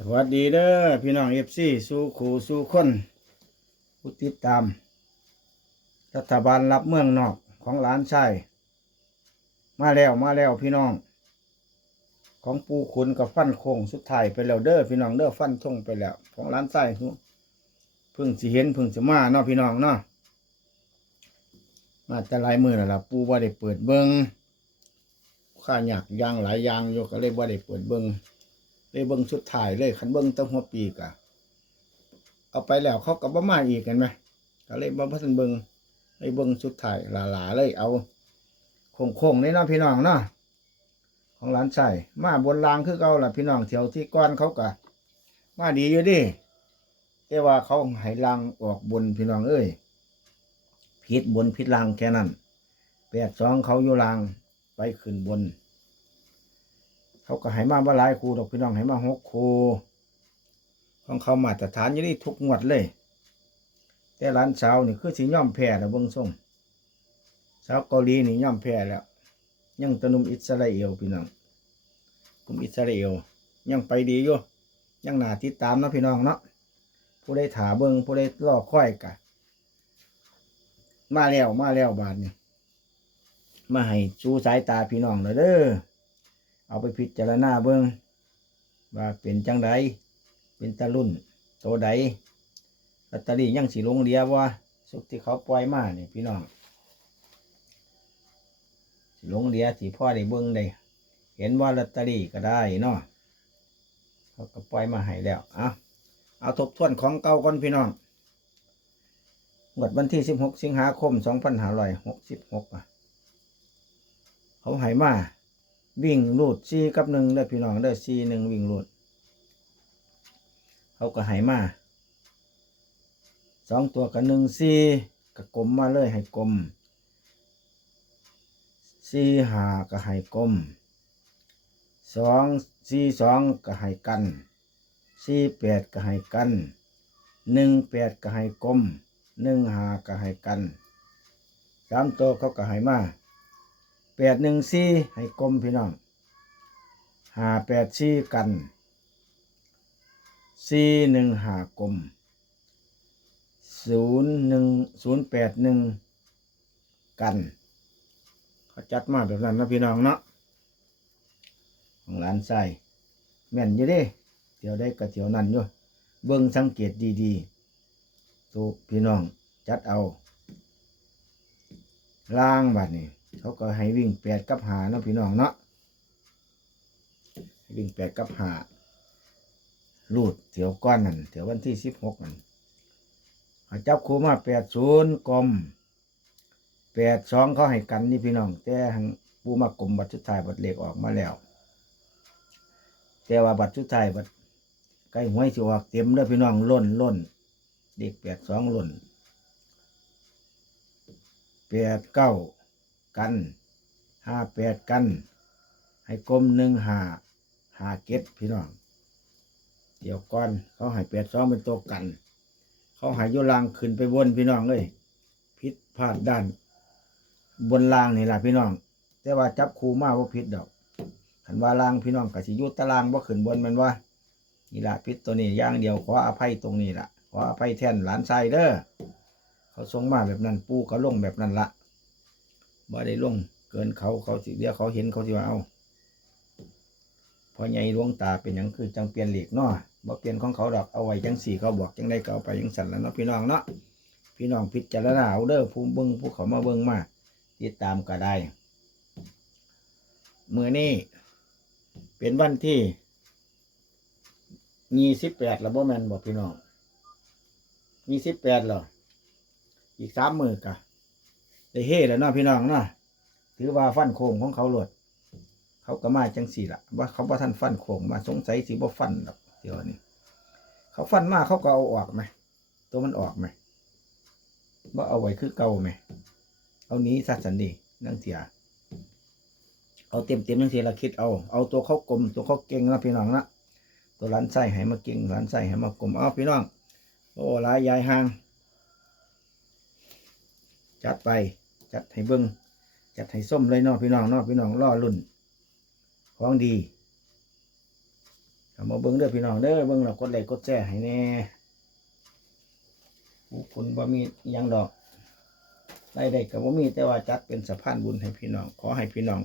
สวัสดีเด้อพี่น้องเอฟซีสู้ขู่สู้คนผู้ติดตาม รัฐบาลรับเมืองนอกของหลานชายมาแล้วมาแล้วพี่น้อง ของปูขุนกับฟันคงสุดท้ายไปแล้วเด้อพี่น้องเด้อฟันทงไปแล้ว ของหลานชายเพิ่งสิเห็นเพิ่งสิมาเนาะพี่น้องเนาะมาแต่ลายมือแล้วล่ะปูว่าได้เปิดเบิงข้าอยากยางหลายยางอยู่ก็เลยว่าได้เปิดเบิง เลยเบิ้งสุดท้ายเลยคันเบิ้งตั้งหัวปีกอะเอาไปแล้วเขาก็บ่มาอีกกันไหมก็เลยบ่พันเบิ้งเลยเบิ้งสุดท้ายหลาๆเลยเอาโค้งๆนี่เนาะพี่น้องเนาะของหลานชายมาบนรางคือเก่าล่ะพี่น้องเที่ยวที่ก้อนเขาก็มาดีอยู่ดิแต่ว่าเขาให้รางออกบนพี่น้องเอ้ยผิดบนผิดรางแค่นั้นแปดสองเขาอยู่รางไปขึ้นบน เขาก็ให้มาบ่หลายครูดอกพี่น้องให้มาหกครูของเขามาตรฐานอยู่นี่ทุกงวดเลย แต่ร้านสาวนี่คือสิย่อมแพ้แล้วเบิ่งส่งสาวเกาหลีนี่ย่อมแพ้แล้ว ยังตะนุมอิสราเอลพี่น้องกลุ่มอิสราเอลยังไปดีอยู่ยังหนาติดตามนะพี่น้องเนาะผู้ได้ถาเบิ่งผู้ได้รอค่อยกะมาแล้วมาแล้วบาทนี่มาให้ชูสายตาพี่น้องเลยเด้อ เอาไปพิจารณาเบิ่งว่าเป็นจังใดเป็นตะรุ่นโตใดลอตเตอรี่ยังสิลงเรียว่าสุกที่เขาปล่อยมาเนี่ยพี่น้องสิลงเรียที่พ่อได้เบิ่งได้เห็นว่าลอตเตอรี่ก็ได้เนาะเขาก็ปล่อยมาให้แล้วเอาเอาทบทวนของเก่าก่อนพี่น้องงวดวันที่สิบหกสิงหาคมสองพันห้าร้อยหกสิบหกเขาให้มา วิ่งรูดซีกับหนึ่งเด้พี่น้องเด้ซีหนึ่งวิ่งรูดเขาก็ให้มาสองตัวกับหนึ่งซีก็กลมมาเลยให้กลมซีหาก็ให้กลมสองซีสองก็ให้กันซีแปดก็ให้กันหนึ่งแปดก็ให้กลมหนึ่งหาก็ให้กันสามตัวเขาก็ให้มา แปดหนึ่งซีให้กลมพี่น้องหาแปดสี่กันสี่หนึ่งหากลมศูนย์หนึ่งศูนย์แปดหนึ่งกันเขาจัดมาแบบนั้นนะพี่น้องเนาะของร้านไส้แม่นอยู่ด้เที่ยวได้ก็เที่ยวนั่นอยู่เบิ่งสังเกตดีๆตัวพี่น้องจัดเอาล่างบัดนี้ เขาก็ให้วิ่งแปดกับหาเนาะพี่น้องเนาะวิ่งแปดกับหาลูดเถียวก้อนนั่นเถียววันที่สิบหกนั่นเขาจับคูมาแปดศูนย์กลมแปดสองเขาให้กันนี่พี่น้อง แต่หังปูมากลมบัตรชุดท้ายบัตรเล็กออกมาแล้ว แต่ว่าบัตรชุดท้ายบัตรใกล้หวยสิออกเต็มเลยพี่น้องล้นล้นเด็กแปดสองล้นแปดเก้า กันห้าแปดกัน ให้กลมหนึ่งหาหาเก็ดพี่น้อง เดี๋ยวก่อนเขาให้แปดสองเป็นตัวกัน เขาหายโยลางขึ้นไปบนพี่น้องเลยพิษพลาดด้าน บนลางนี่แหละพี่น้อง แต่ว่าจับคูมาว่าพิษดอกขันว่าลางพี่น้องกับสิยุตารางว่าขึ้นบนมันว่านี่แหละพิษตัวนี้ย่างเดียวขออภัยตรงนี้ละขออภัยแทนหลานชายเด้อเขาส่งมาแบบนั้นปูก็ลงแบบนั้นละ บ่ได้ลงเกินเขาเขาสิเดียวเขาเห็นเขาสิว่าเอาพอใหญ่หลวงตาเป็นหยังคือจังเปลี่ยนเหล็กเนาะบ่เปลี่ยนของเขาดอกเอาไว้จังสี่เขาบอกจังได้เอาไปจังสั่นแล้วเนาะพี่น้องเนาะพี่น้องพิจารณาเอาเด้อผู้เบิ่งผู้เขามาเบิ่งมาติดตามก็ได้มือนี้เป็นวันที่ยี่สิบแปดล้วบ่แมนบอกพี่น้องยี่สิบแปดเหรออีกสามมือกะ ได้เฮ่แล้วเนาะพี่น้องเนาะถือว่าฟันโค้งของเขาหลด เขาก็มาจังสี่ละว่าเขาว่าท่านฟันโค้งมาสงสัยสิบ่ฟันดอกเดี๋ยวนี้ เขาฟันมาเขาก็เอาออกไหมตัวมันออกไหมว่าเอาไว้คือเก่าไหมเอานี้สัตสันดีนั่งเสียเอาเต็มเต็มนั่งเสียละคิดเอาเอาตัวเขากลมตัวเขาเก่งนะพี่น้องนะตัวร้านไส้ให้มาเก่งร้านไส้ให้มากลมเอาพี่น้องโอ้ลายยายห่าง จัดไปจัดให้เบิ้งจัดให้ส้มเลยเนาะพี่น้องเนาะพี่น้องล่อรุ่นของดีเอามาเบิ่งเด้อพี่น้องเด้อเบิ่งแล้วกดไลค์กดแชร์ให้แน่ผู้คนบ่มียังดอกรายได้ก็บ่มีแต่ว่าจัดเป็นสะพานบุญให้พี่น้อง ขอให้พี่น้อง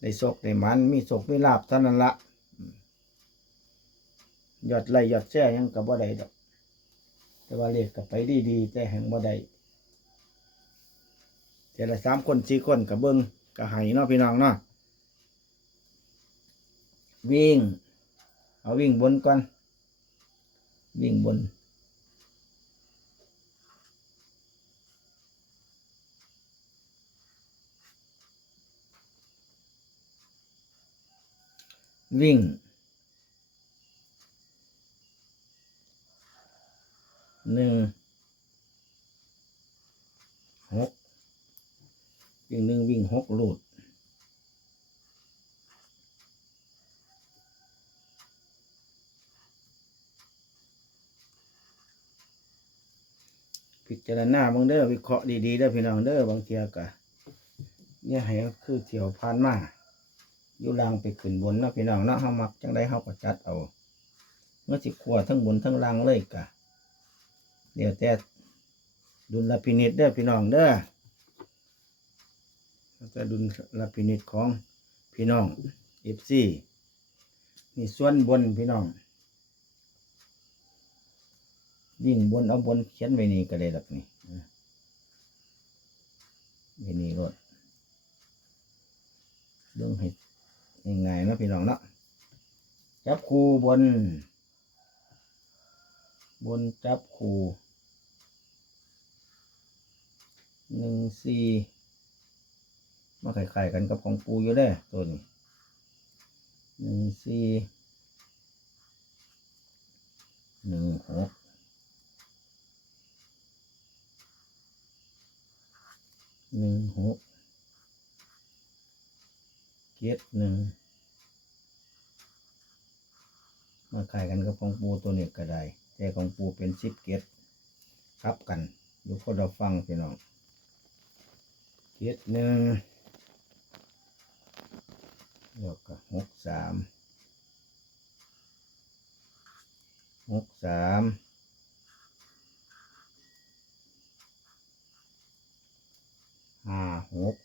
ได้โชคได้มันมีโชคมีลาภเท่านั้นละยอดไลค์ยอดแชร์ยังก็บ่ได้ดอก แต่ว่าเลขก็ไปดีๆแต่แห่งบ่ได้ แต่ละสามคนสี่คนก็เบิ่งก็ให้เนาะพี่น้องเนาะวิ่ง เอาวิ่งบนก่อน วิ่งบน วิ่ง หนึ่งหกวิ่ง หนึ่งหกลูดพิจารณาบางเด้อวิเคราะห์ดีๆเด้อพี่น้องเด้อบางเทียกะเนี่ยให้คือเที่ยวผ่านมาอยู่ล่างไปขึ้นบนเนาะพี่น้องเนาะเฮามักจังไดเฮาก็จัดเอา เมื่อสิขัวทั้งบนทั้งล่างเลยกะเดี๋ยวแต่ดุลพินิจเด้อพี่น้องเด้อ แล้วแต่ดุลพินิจของพี่น้องเอฟซีนี่ส่วนบนพี่น้องวิ่งบนเอาบนเขียนไว้นี่ก็ได้หรอกนี่ไว้นี่รถเรื่องให้ง่ายๆเนะพี่น้องเนาะจับคูบน บนจับคูหนึ่งสี่ มาไข่ๆกันกับของปูอยู่ได้ตัวนี้หนึ่งสี่หนึ่งหกหนึ่งหกเจ็ดหนึ่งมาขายกันกับของปูตัวนี้ก็ได้แต่ของปูเป็นสิบเกตครับกันอยู่คนเราฟังพี่น้องเจ็ดหนึ่ง แล้วก็หกสามหกสามห้าหก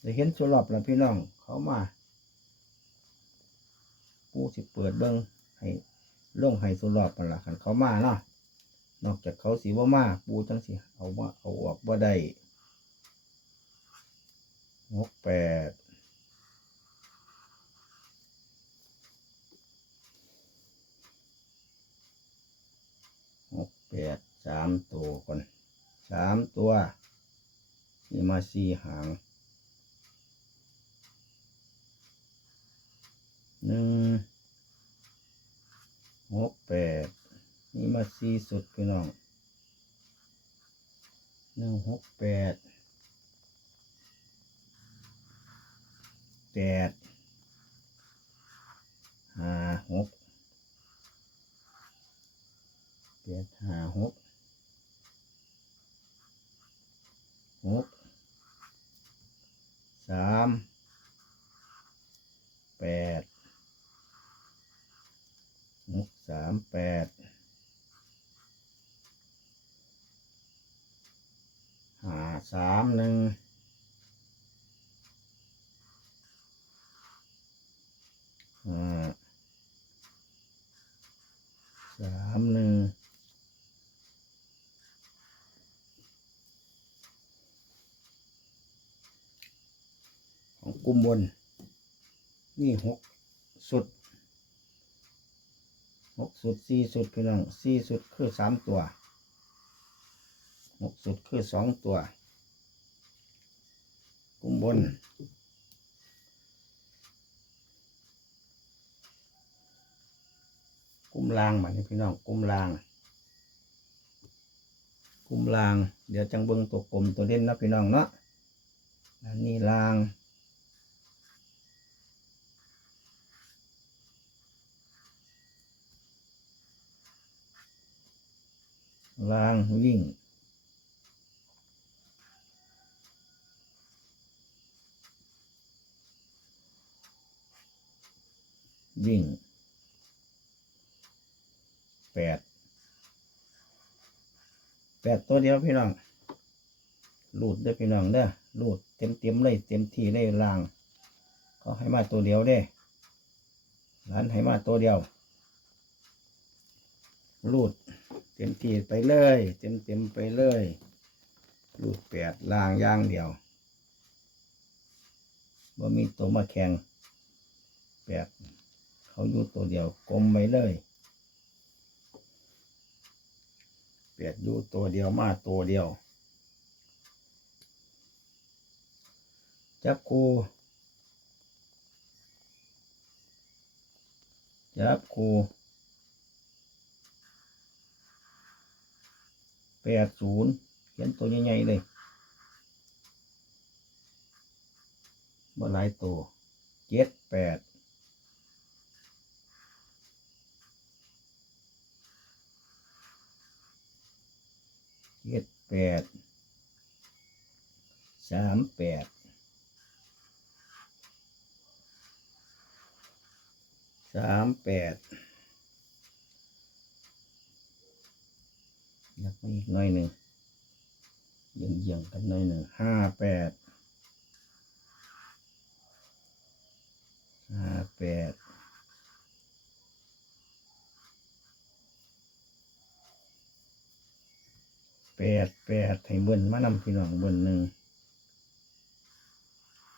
ได้เห็นสุรอบแล้วพี่น้องเขามาปูสิเปิดเบิ้งให้ลงให้สุรอบมันละคันเขามาเนาะนอกจากเขาสีว่ามาปูจังสิเอามาเอาออกบ่าได้ หกแปดหกแปดสามตัวก่อนสามตัวนี่มาสี่หางหนึ่งหกแปดนี่มาสี่สุดพี่น้องหนึ่งหกแปด แปดห้าหกแปดห้าหก หกสามแปดหกสามแปดห้าสามหนึ่งห้าสามหนึ่ง ของ กลุ่มบน นี่หกสุดหกสุดสี่สุดพี่น้องสี่สุดคือสามตัวหกสุดคือสองตัว กลุ่มบนกลุ่มลางมานี่พี่น้องกลุ่มลางกลุ่มลาง เดี๋ยวจังเบิ้งตัวกลมตัวเด่นนะพี่น้องเนาะอันนี้ลาง ล่างวิ่ง วิ่งแปดแปดตัวเดียวพี่น้องรูดเด้อพี่น้องเด้อรูดเต็มเต็มเลยเต็มที่เลยลางเขาให้มาตัวเดียวเด้ร้านให้มาตัวเดียวรูด เต็มที่ไปเลย เต็มเต็มไปเลยรูดแปดล่างย่างเดียวบ่มีตัวมาแข่งแปดเขาอยู่ตัวเดียวกลมไปเลยแปดอยู่ตัวเดียวมาตัวเดียว จับคูจับคู แปดศูนย์เขียนตัวใหญ่ๆเลยบ่หลายตัวเจ็ดแปดเจ็ดแปดสามแปดสามแปด ยักมาอีกหน่อยหนึ่งเยียงเยียงๆกันหน่อยหนึ่งห้าแปดห้าแปดแปดแปดให้เบิ้นมานำพี่น้องเบิ้นหนึ่ง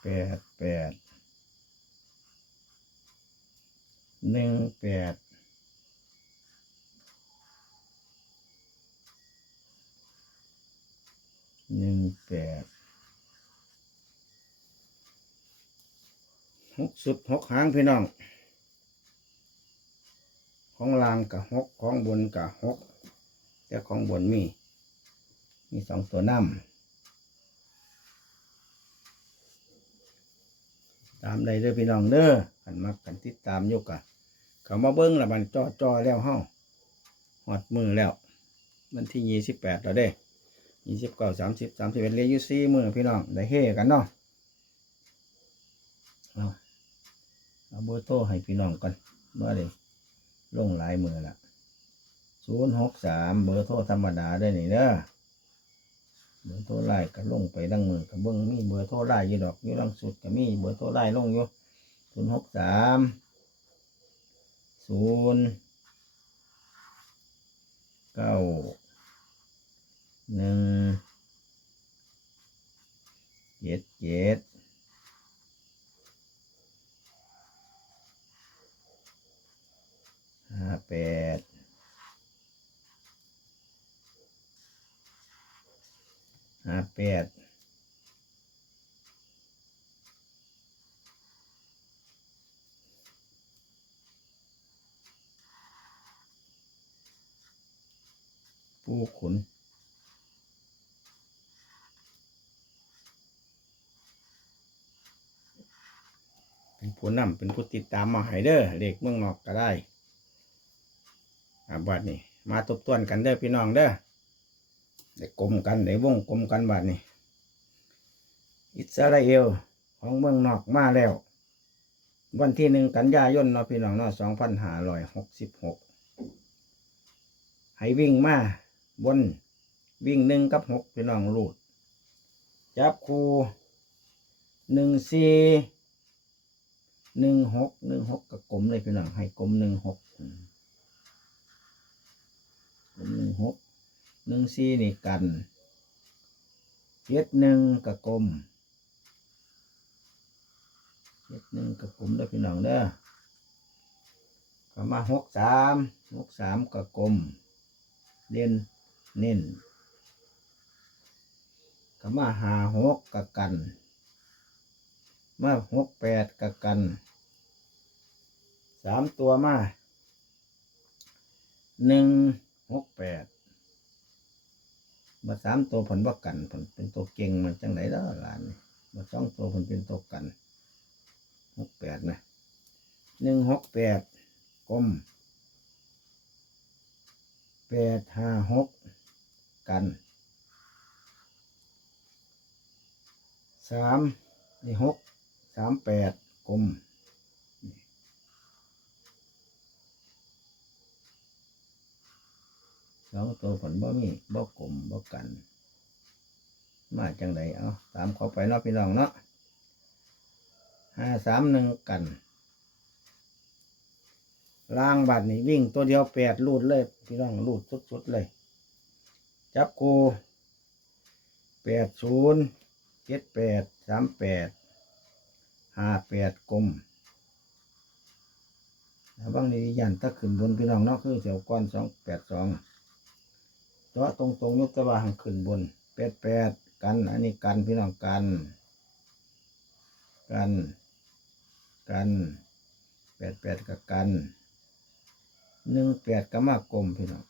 แปดแปดหนึ่งแปด หนึ่งแปดหกสุดหกหางพี่น้อง ของล่างกับหกของบนกับหกแต่ของบนมี มีสองตัวน้ำตามใดเด้อพี่น้องเด้อกันมักกันติดตามยู่กะเขามาเบิ้งล้วมันจ่อจ่อแล้วเฮาหอดมือแล้ววันที่ยี่สิบแปดแล้วเด้ ยี่สิบเก้าสามสิบสามสิบเอ็ดเลยอยู่สี่มือพี่น้องได้เฮกันเนาะเอาเอาเบอร์โทรให้พี่น้องกันเมื่อเลยลงหลายมือละศูนย์หกสามเบอร์โทรธรรมดาได้นี่เด้อเบอร์โทรไล่ก็ลงไปดังมือกับเบิ้งมีเบอร์โทรไล่ยู่ดอกยู่ดังสุดก็มีเบอร์โทรไล่ลงอยู่ศูนย์หกสามศูนย์เก้า หนึ่งเจ็ดเจ็ดห้าแปดห้าแปดผู้ขุน เป็น ผู้นำเป็นผู้ติดตามมาให้เด้อเด็กเมืองนอกก็ได้อาบัดนี่มาทบทวนกันเด้อพี่น้องเด้อได้กกลมกันได้วงกลมกันบัดนี่อิสราเอลของเมืองนอกมาแล้ว วันที่หนึ่งกันยายนเนาะพี่น้องเนาะสองพันห้าร้อยหกสิบหกให้วิ่งมาบนวิ่งหนึ่งกับหกพี่น้องรูดจับคูหนึ่งสี่ หนึ่งหกหนึ่งหกกับกลมเลยพี่น้องให้กลมหนึ่งหกกลมหนึ่งหกหนึ่งสี่นี่กันเจ็ดหนึ่งกับกลมเจ็ดหนึ่งกับกลมเลยพี่น้องเด้อก็มาหกสามหกสามกับกลมเด่นเน้นก็มาหาหกกับกัน มาหกแปดกับกันสามตัวมาหนึ่งหกแปดมาสามตัวผลว่ากันผลเป็นตัวเก่งมันจังไหนแล้วหลานมาสองตัวผลเป็นตัวกันหกแปดนะหนึ่งหกแปดกลมแปดห้าหกกันสามนี่หก สามแปดกลมสองตัวผลบ่มีบ่กลมบ่กัน มาจังไดเอาสามเข้าไปเนาะพี่น้องเนาะห้าสามหนึ่งกันล่างบัตรนี่วิ่งตัวเดียวแปดลูดเลย พี่น้องลูดสุดๆเลย จับกูแปดศูนย์เจ็ดแปดสามแปด ห้าแปดกลมแล้วบางนี้ยันถ้าขึ้นบนพี่น้องเนาะคือเสียวก้อนสองแปดสองเจาะตรงตรงยกตะวาหังขึ้นบนแปดแปดกัน อันนี้กันพี่น้องกัน กัน กันแปดแปดกับกันหนึ่งแปดก็มากลมพี่น้อง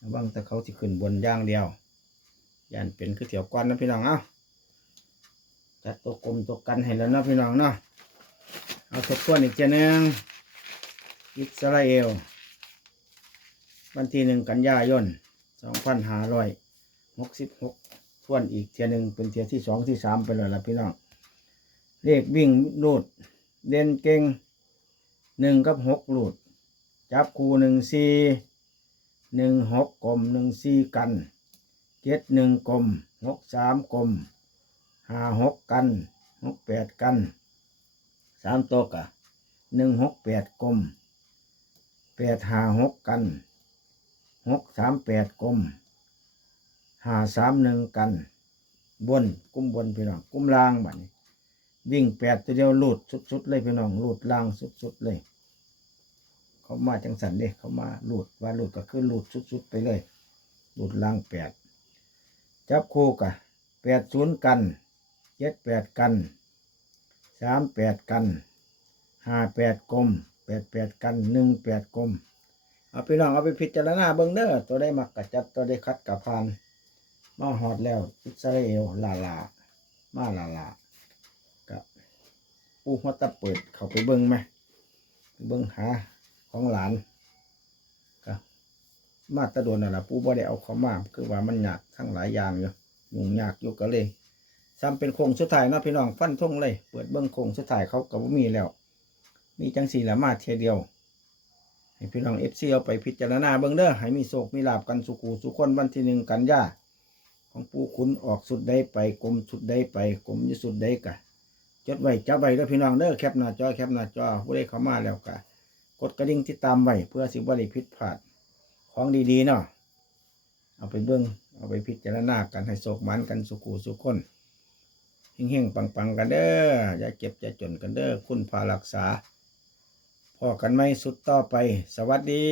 ระวังแต่เขาสิขึ้นบนย่างเดียว ยันเป็นคือเถียวก้อนนะพี่น้องเอ้าจัดตัวกลมตัวกันให้แล้วนะพี่น้องเนาะเอาทบทวนอีกเจาหนึงอิสราเอล วันที่หนึ่งกันยายนสองพันห้าร้อยหกสิบหกทวนอีกเทียหนึ่งเป็นเทียที่สองที่สามไปเลยละพี่น้องเลขวิ่งลูดเด่นเก่งหนึ่งกับหกลูด จับคู่หนึ่งสี่หนึ่งหกกลมหนึ่งสี่กัน เจ็ดหนึ่งกลมหกสามกลมห้าหกกันหกแปดกันสามตัวกะหนึ่งหกแปดกลมแปดห้าหกกันหกสามแปดกลมห้าสามหนึ่งกัน บนกุ้มบนพี่น้องกุ้มล่างบัดนี้ วิ่งแปดตัวเดียวหลูดสุดๆเลยพี่น้องหลูดล่างสุดๆเลย เขามาจังสันเด้เขามาหลุดว่าหลุดก็คือหลุดสุดๆไปเลยหลุดล่างแปด จับคู่กะแปดศูนย์กันเจ็ดแปดกันสามแปดกันห้าแปดกลมแปดแปดกันหนึ่งแปดกลมเอาพี่น้องเอาไปพิจารณาเบิ่งเด้อตัวได้มักกะจัดตัวได้คัดกับพานมาหอดแล้วอิสราเอลลาลามาลาลากับปูหัวตะเปิดเข้าไปเบิ่งไหมเบิ่งหาของหลาน มาตะโดนน่ะล่ะปูบ่ได้เอาเขามาคือว่ามันยากทั้งหลายอย่างอยู่ยุ่งยากอยู่ก็เลยซ้ำเป็นโครงสุดท้ายนะพี่น้องฟันทงเลย เปิดเบิ้งโครงสุดท้ายเขาก็บ่มีแล้ว มีจังสี่ละมาเทียเดียวให้พี่น้อง FC เอาไปพิจารณาเบิ่งเด้อให้มีโศกมีลาบกันสุขูสุขคนวันที่หนึ่งกันยาของปูขุนออกสุดใดไปกลมสุดใดไปกลมยู่สุดใดกะจดไว้จับไว้เด้อพี่น้องเด้อแคปหน้าจอแคปหน้าจอผู้ใดเข้ามาแล้วกะกดกระดิ่งที่ตามไว้เพื่อสิบ่ได้ผิดพลาด ของดีๆเนาะเอาไปเบิ้งเอาไปพิจารณากันให้โศกมันกันสุขูสุขคนเฮงๆปังๆกันเด้ออย่าเจ็บอย่าจนกันเด้อคุณพารักษาพอกันไหมสุดต่อไป สวัสดี